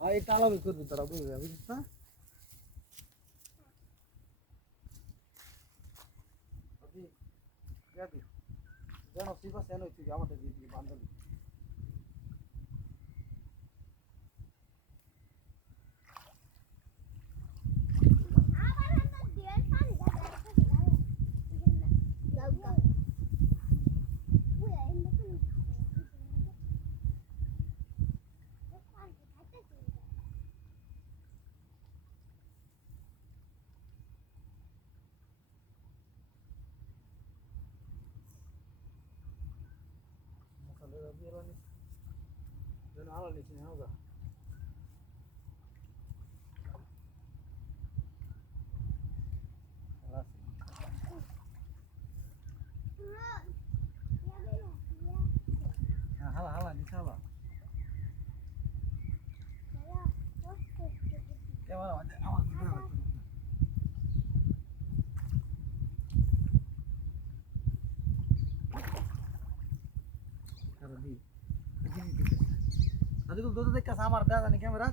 আর এটা আলাদা করবি তোরা বুঝবে বুঝিস না? জানো, শিবা সেন হয়েছে আমাদের দিদি বান্ধবী। যেন আলো নিচে না হোগা হালা হালা নিচে হালা এবার আমাদের আমার দিকে হালা কারণ দি আদিকুল দুধ দেখ কাছে আমার দাদা নি ক্যামেরা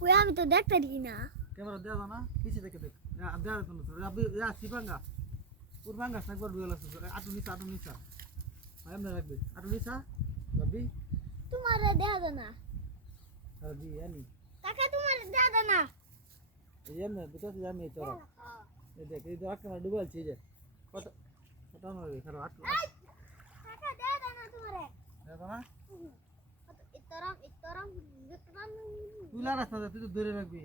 কই আমি তো দেখতে দিই না। ক্যামেরা দেওয়া না পিছে দেখে দেখ। দেওয়া তো রাবি ইয়া সিপাঙ্গা পুরবাঙ্গা একবার দুয়েল আছে আটু নিচা আটু নিচা। এমনি রাখবি। আটু নিচা রাবি তোমার দেখা দে না। রাবি এনি কাকা তোমার দেখা দে না। এই এমনি বুঝতে জানি তোরা দেখ এই দেখ না ডুবালছি যে। কত? কত নয় খারাপ আটু দেখা দে না তোমারে। দেখো না। ইতরম ইতরম বিক্রম তুই লাগাস না তুই তো দূরে রাখবি।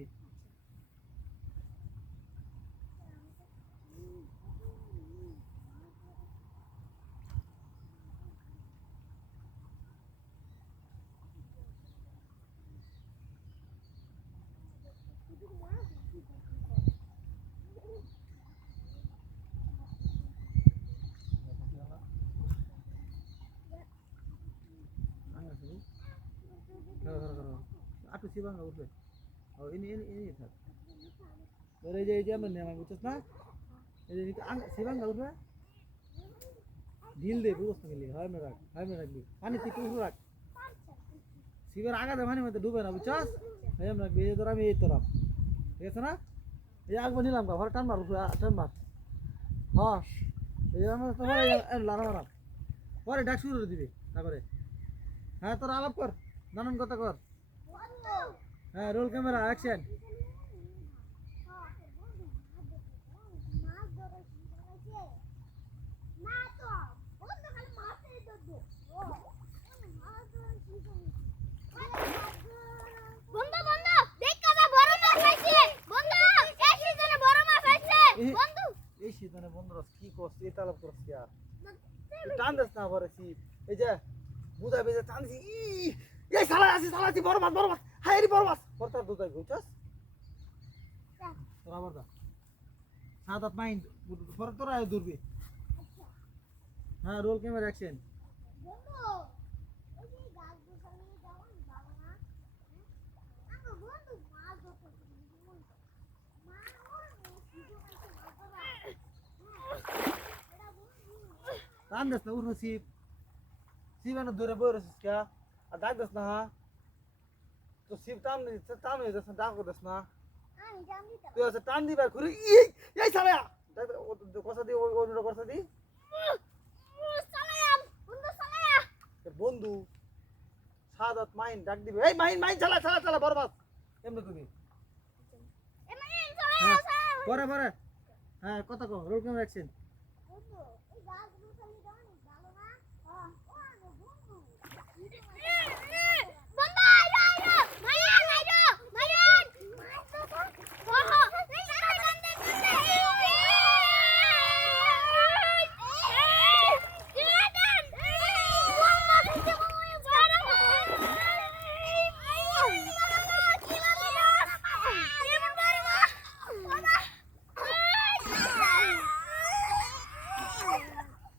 আটু সিবাঙ্গা উঠবে ও ইনি ইনি ইনি থাক। তোর এই যে এই যে আমরা নেমা বুঝছিস না, এই যে সিবাঙ্গা উঠবে ঢিল দে বুঝতে গেলি হয় মে রাখ হয় মে রাখবি পানি তুই তুই রাখ শিবের আগাতে পানি মধ্যে ডুবে না বুঝছস এই যে তোর আমি এই তোরাম ঠিক আছে না? এই আগবে নিলাম গা ঘরে টান মার টান মার হ্যাঁ এই আমরা তোমার লারা মারাম পরে ডাক শুরু দিবি তারপরে হ্যাঁ তোর আলাপ কর নানান কথা কর হ্যাঁ রোল ক্যামেরা অ্যাকশন এই শীতনে বন্ধুরা কি করছি করছি আর। টান না পরে এই যে বুঝা বেজে টানছি ই এই সালা আছি সালা আছি বড় মাছ বড় মাছ। হাই রে বড় মাছ। পরতার দুধ বুঝছস তোরা আবার দা সাত আট মাইন পরে তোরা দূরবি হ্যাঁ রোল ক্যামেরা অ্যাকশন বন্ধু ওই যে গাছ গোছানো যাওয়া যাব আর ডাক দেস না তো শিব টান টান হয়ে না ডাক দেস না তুই আছে টান দিবার ঘুরে এই এই সালা কথা দি ওই কথা দি বন্ধু সাদাত মাইন ডাক দিবে এই মাইন মাইন চালা চালা চালা বরবাদ এমনি হ্যাঁ পরে পরে হ্যাঁ কথা কো রোল ক্যামেরা অ্যাকশন বন্ধু এই গাছ গোছানো যাওয়া যাব না হ্যাঁ ও বন্ধু বন্ধু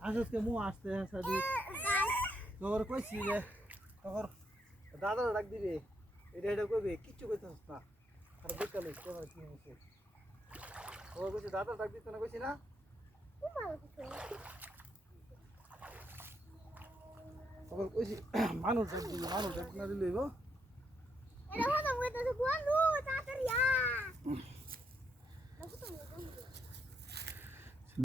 আসতে মু আসতে হ্যাঁ, সাদি। তোর কইছি রে তোর দাদা ডাক দিবে। এটা এটা কইবে, কিচ্ছু কইতে হস না। আর বিকালে তোমার কি হইছে? তোর কইছি দাদা ডাক দিতে না কইছি না? তোর কইছি, মানুষ ডাক দিবে, মানুষ ডাক না দিলে হইব? এটা হলো কইতাছে বন্ধু, তাড়াতাড়ি আ